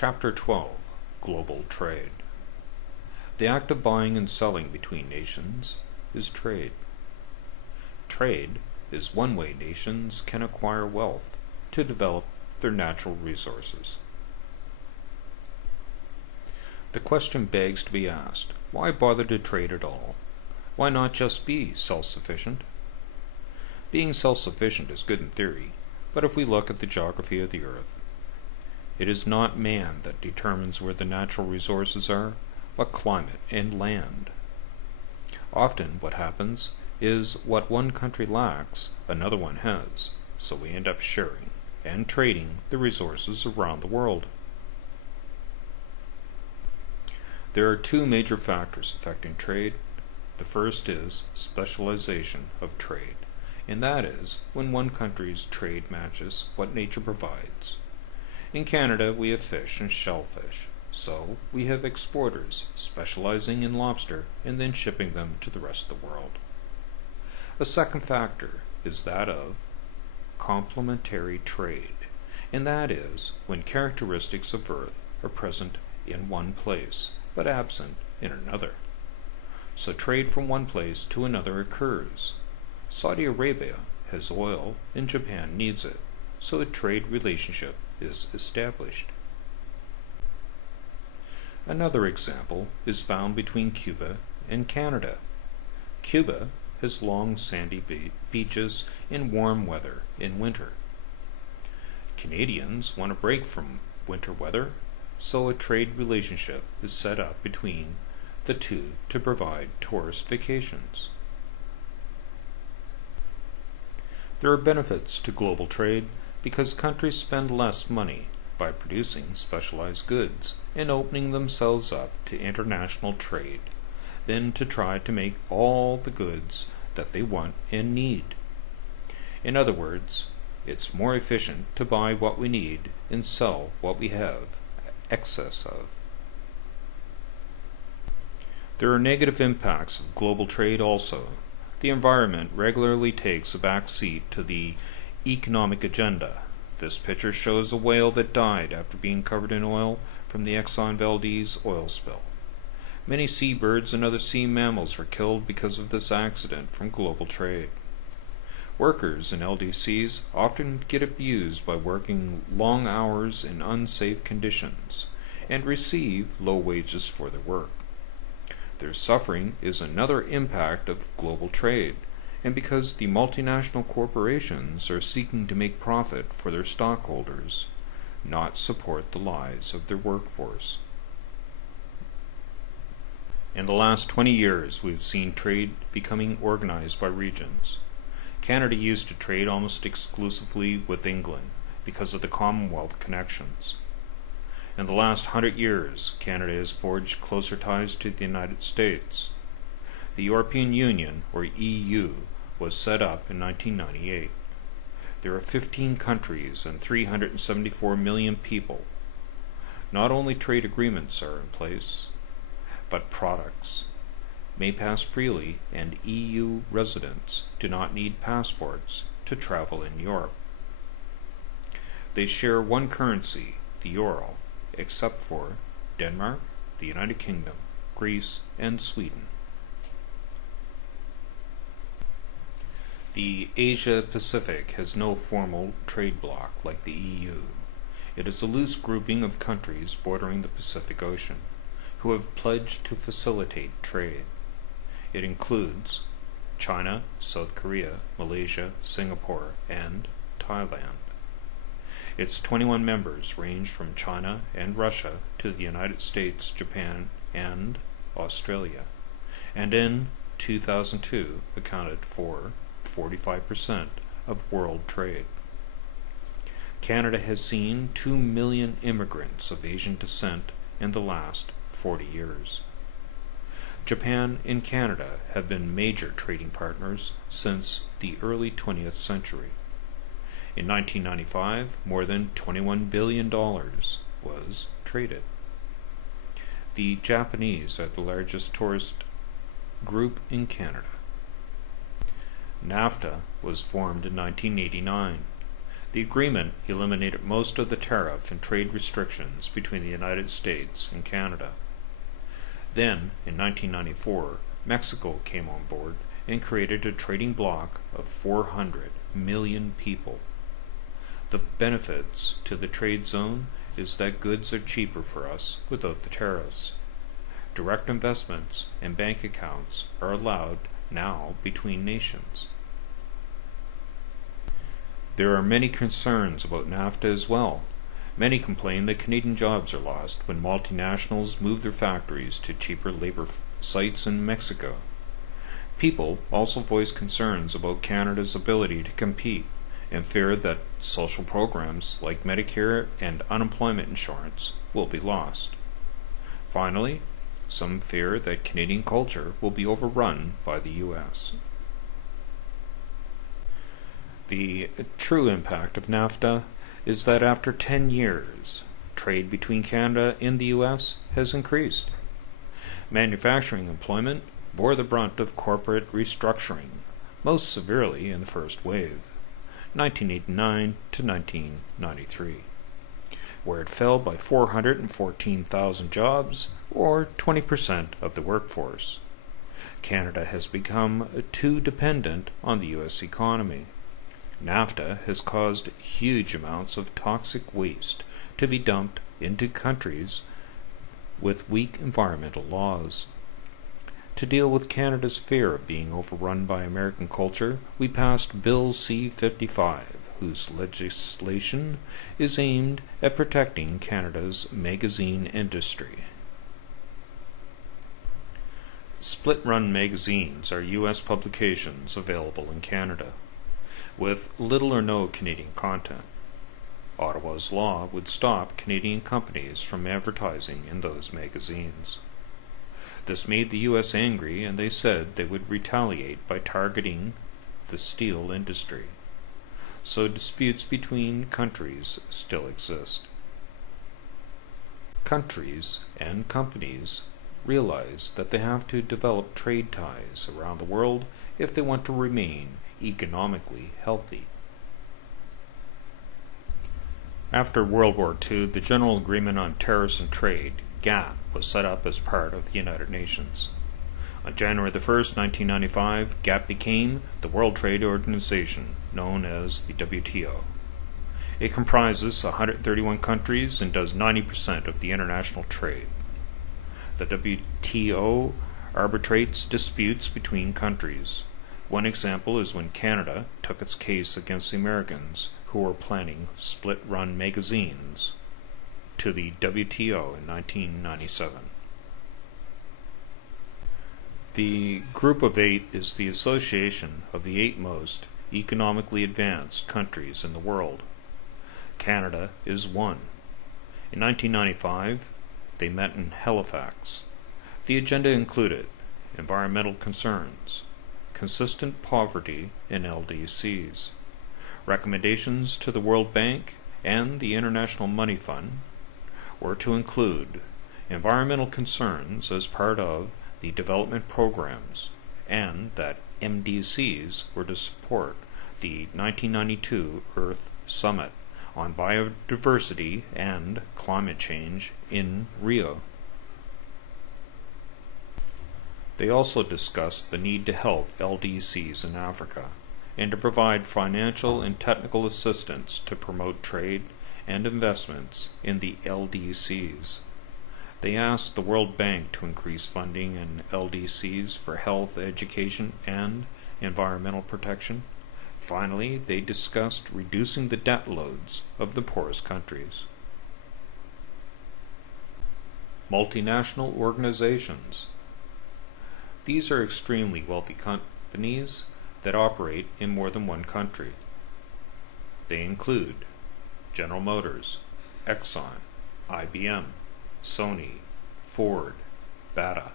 Chapter 12 Global Trade. The act of buying and selling between nations is trade. Trade is one way nations can acquire wealth to develop their natural resources. The question begs to be asked, why bother to trade at all? Why not just be self-sufficient? Being self-sufficient is good in theory, but if we look at the geography of the earth, it is not man that determines where the natural resources are, but climate and land. Often what happens is what one country lacks, another one has, so we end up sharing and trading the resources around the world. There are two major factors affecting trade. The first is specialization of trade, and that is when one country's trade matches what nature provides. In Canada, we have fish and shellfish, so we have exporters specializing in lobster and then shipping them to the rest of the world. A second factor is that of complementary trade, and that is when characteristics of Earth are present in one place but absent in another. So trade from one place to another occurs. Saudi Arabia has oil and Japan needs it, so a trade relationship is established. Another example is found between Cuba and Canada. Cuba has long sandy beaches in warm weather in winter. Canadians want a break from winter weather, so a trade relationship is set up between the two to provide tourist vacations. There are benefits to global trade because countries spend less money by producing specialized goods and opening themselves up to international trade than to try to make all the goods that they want and need. In other words, it's more efficient to buy what we need and sell what we have excess of. There are negative impacts of global trade also. The environment regularly takes a back seat to the economic agenda. This picture shows a whale that died after being covered in oil from the Exxon Valdez oil spill. Many seabirds and other sea mammals were killed because of this accident from global trade. Workers in LDCs often get abused by working long hours in unsafe conditions and receive low wages for their work. Their suffering is another impact of global trade, and because the multinational corporations are seeking to make profit for their stockholders, not support the lives of their workforce. In the last 20 years, we've seen trade becoming organized by regions. Canada used to trade almost exclusively with England because of the Commonwealth connections. In the last 100 years, Canada has forged closer ties to the United States. The European Union, or EU, was set up in 1998. There are 15 countries and 374 million people. Not only trade agreements are in place, but products may pass freely, and EU residents do not need passports to travel in Europe. They share one currency, the euro, except for Denmark, the United Kingdom, Greece, and Sweden. The Asia-Pacific has no formal trade bloc like the EU. It is a loose grouping of countries bordering the Pacific Ocean who have pledged to facilitate trade. It includes China, South Korea, Malaysia, Singapore, and Thailand. Its 21 members range from China and Russia to the United States, Japan, and Australia, and in 2002 accounted for 45% of world trade. Canada has seen 2 million immigrants of Asian descent in the last 40 years. Japan and Canada have been major trading partners since the early 20th century. In 1995, more than $21 billion was traded. The Japanese are the largest tourist group in Canada. NAFTA was formed in 1989. The agreement eliminated most of the tariff and trade restrictions between the United States and Canada. Then, in 1994, Mexico came on board and created a trading bloc of 400 million people. The benefits to the trade zone is that goods are cheaper for us without the tariffs. Direct investments and bank accounts are allowed now between nations. There are many concerns about NAFTA as well. Many complain that Canadian jobs are lost when multinationals move their factories to cheaper labor sites in Mexico. People also voice concerns about Canada's ability to compete and fear that social programs like Medicare and unemployment insurance will be lost. Finally, some fear that Canadian culture will be overrun by the U.S. The true impact of NAFTA is that after 10 years, trade between Canada and the U.S. has increased. Manufacturing employment bore the brunt of corporate restructuring, most severely in the first wave, 1989 to 1993, where it fell by 414,000 jobs, or 20% of the workforce. Canada has become too dependent on the U.S. economy. NAFTA has caused huge amounts of toxic waste to be dumped into countries with weak environmental laws. To deal with Canada's fear of being overrun by American culture, we passed Bill C-55, whose legislation is aimed at protecting Canada's magazine industry. Split-run magazines are U.S. publications available in Canada, with little or no Canadian content. Ottawa's law would stop Canadian companies from advertising in those magazines. This made the U.S. angry, and they said they would retaliate by targeting the steel industry. So disputes between countries still exist. Countries and companies realize that they have to develop trade ties around the world if they want to remain economically healthy. After World War II, the General Agreement on Tariffs and Trade, GATT, was set up as part of the United Nations. On January 1, 1995, GATT became the World Trade Organization, known as the WTO. It comprises 131 countries and does 90% of the international trade. The WTO arbitrates disputes between countries. One example is when Canada took its case against the Americans who were planning split-run magazines to the WTO in 1997. The Group of Eight is the association of the 8 most economically advanced countries in the world. Canada is one. In 1995, they met in Halifax. The agenda included environmental concerns, consistent poverty in LDCs, recommendations to the World Bank and the International Money Fund were to include environmental concerns as part of the development programs, and that MDCs were to support the 1992 Earth Summit on biodiversity and climate change in Rio. They also discussed the need to help LDCs in Africa and to provide financial and technical assistance to promote trade and investments in the LDCs. They asked the World Bank to increase funding in LDCs for health, education, and environmental protection. Finally, they discussed reducing the debt loads of the poorest countries. Multinational organizations. These are extremely wealthy companies that operate in more than one country. They include General Motors, Exxon, IBM, Sony, Ford, Bata,